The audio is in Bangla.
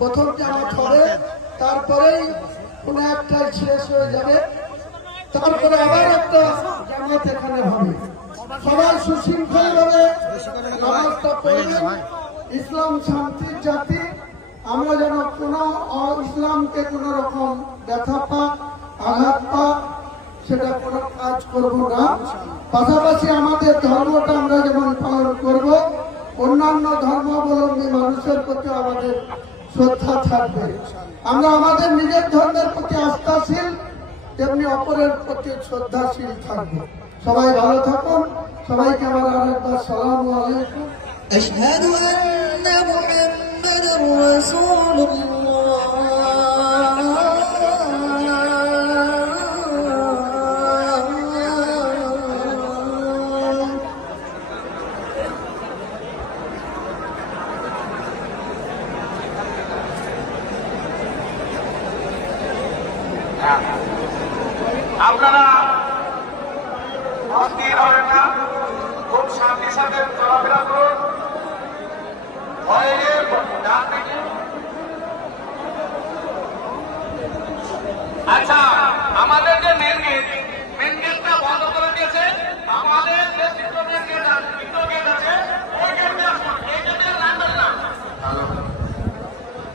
প্রথম জামাত হবে, তারপরেই কোনো একটা শেষ হয়ে যাবে, তারপরে আবার একটা জামাত এখানে হবে। সবাই সুশৃঙ্খল ভাবে নামাজটা পড়বেন। ইসলাম শান্তির জাতি, আমরা যেন কোনো ইসলামকে কোন রকম ব্যথা পা আঘাত পা সেটা কোনো কাজ করব না। পাশাপাশি আমাদের ধর্মটা আমরা যেমন পালন করব, অন্যান্য ধর্মাবলম্বী মানুষের প্রতি আমাদের শ্রদ্ধা থাকবে। আমরা আমাদের নিজের ধর্মের প্রতি আস্থাশীল, তেমনি অপরের প্রতি শ্রদ্ধাশীল থাকবো। সবাই ভালো থাকুন। সবাইকে আমার আরেকবার আসসালামু আলাইকুম। আশহাদু আন্না মুহাম্মাদুর রাসূলুল্লাহ। আপনারা অস্থির হবেন না, খুব শান্তির সাথে চলাফেরা করুন। ভয়ে